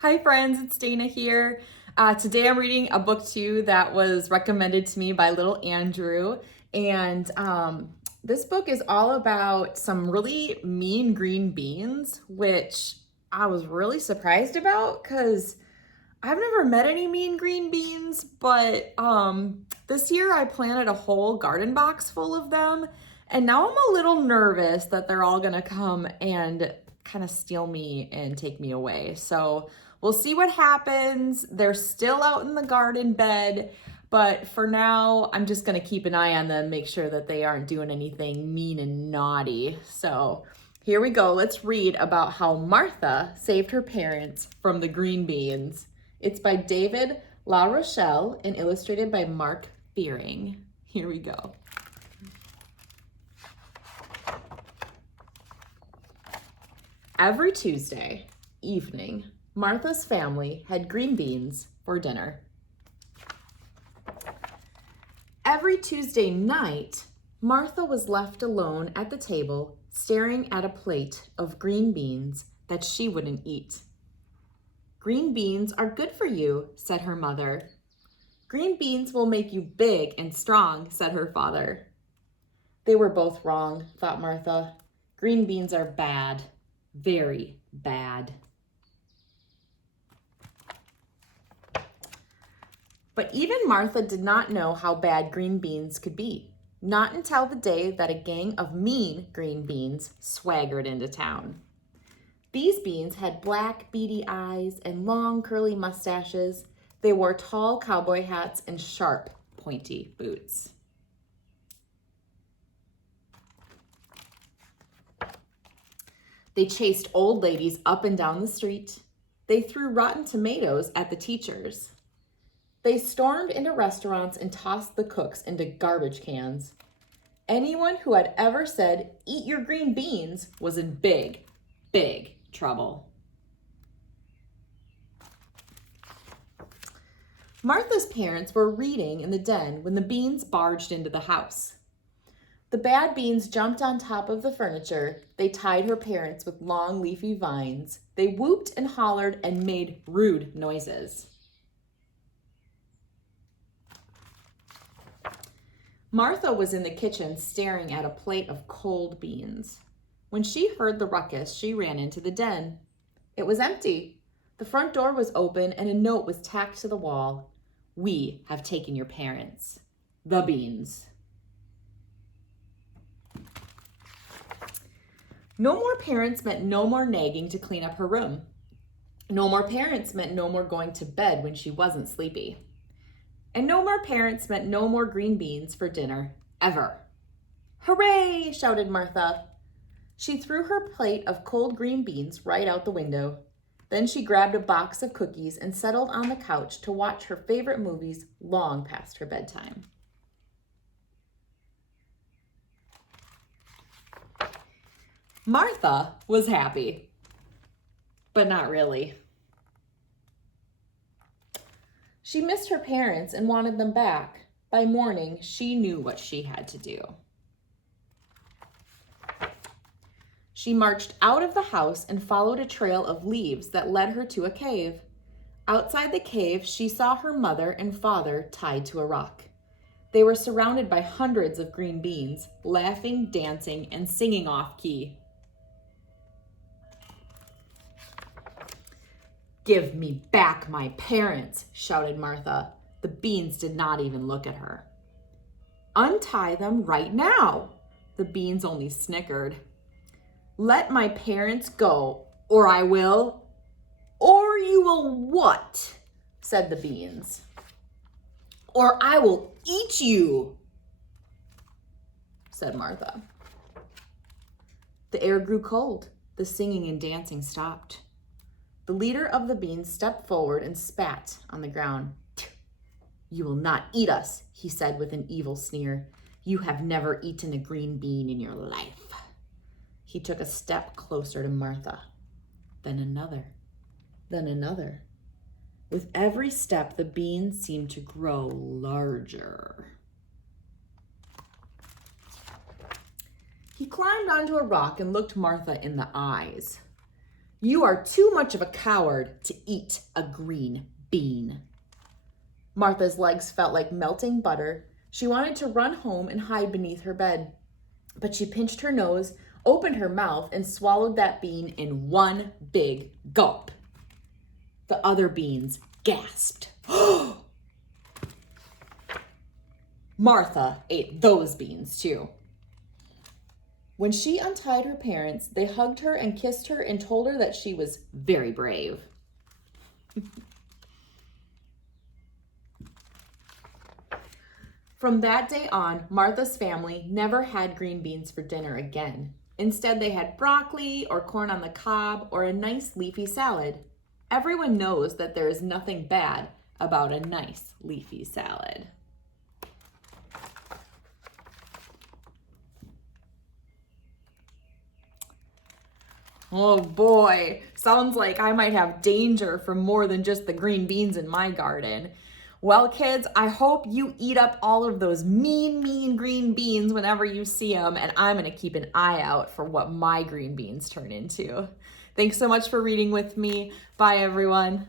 Hi friends, it's Dana here. Today I'm reading a book too that was recommended to me by little Andrew. And this book is all about some really mean green beans, which I was really surprised about because I've never met any mean green beans, but this year I planted a whole garden box full of them. And now I'm a little nervous that they're all gonna come and kind of steal me and take me away. So we'll see what happens. They're still out in the garden bed, but for now, I'm just gonna keep an eye on them, make sure that they aren't doing anything mean and naughty. So here we go. Let's read about how Martha saved her parents from the green beans. It's by David La Rochelle and illustrated by Mark Fearing. Here we go. Every Tuesday evening, Martha's family had green beans for dinner. Every Tuesday night, Martha was left alone at the table, staring at a plate of green beans that she wouldn't eat. "Green beans are good for you," said her mother. "Green beans will make you big and strong," said her father. They were both wrong, thought Martha. Green beans are bad, very bad. But even Martha did not know how bad green beans could be. Not until the day that a gang of mean green beans swaggered into town. These beans had black, beady eyes and long, curly mustaches. They wore tall cowboy hats and sharp, pointy boots. They chased old ladies up and down the street. They threw rotten tomatoes at the teachers. They stormed into restaurants and tossed the cooks into garbage cans. Anyone who had ever said, "Eat your green beans," was in big, big trouble. Martha's parents were reading in the den when the beans barged into the house. The bad beans jumped on top of the furniture. They tied her parents with long leafy vines. They whooped and hollered and made rude noises. Martha was in the kitchen staring at a plate of cold beans. When she heard the ruckus, she ran into the den. It was empty. The front door was open and a note was tacked to the wall. "We have taken your parents. The beans." No more parents meant no more nagging to clean up her room. No more parents meant no more going to bed when she wasn't sleepy. And no more parents meant no more green beans for dinner, ever. "Hooray!" shouted Martha. She threw her plate of cold green beans right out the window. Then she grabbed a box of cookies and settled on the couch to watch her favorite movies long past her bedtime. Martha was happy, but not really. She missed her parents and wanted them back. By morning, she knew what she had to do. She marched out of the house and followed a trail of leaves that led her to a cave. Outside the cave, she saw her mother and father tied to a rock. They were surrounded by hundreds of green beans, laughing, dancing, and singing off key. "Give me back my parents," shouted Martha. The beans did not even look at her. "Untie them right now." The beans only snickered. "Let my parents go, or I will..." "Or you will what?" said the beans. "Or I will eat you," said Martha. The air grew cold. The singing and dancing stopped. The leader of the beans stepped forward and spat on the ground. "You will not eat us," he said with an evil sneer. "You have never eaten a green bean in your life." He took a step closer to Martha, then another, then another. With every step, the beans seemed to grow larger. He climbed onto a rock and looked Martha in the eyes. You are too much of a coward to eat a green bean. Martha's legs felt like melting butter. She wanted to run home and hide beneath her bed. But she pinched her nose, opened her mouth, and swallowed that bean in one big gulp. The other beans gasped. Martha ate those beans too. When she untied her parents, they hugged her and kissed her and told her that she was very brave. From that day on, Martha's family never had green beans for dinner again. Instead, they had broccoli or corn on the cob or a nice leafy salad. Everyone knows that there is nothing bad about a nice leafy salad. Oh boy, sounds like I might have danger from more than just the green beans in my garden. Well, kids, I hope you eat up all of those mean green beans whenever you see them, and I'm gonna keep an eye out for what my green beans turn into. Thanks so much for reading with me. Bye, everyone.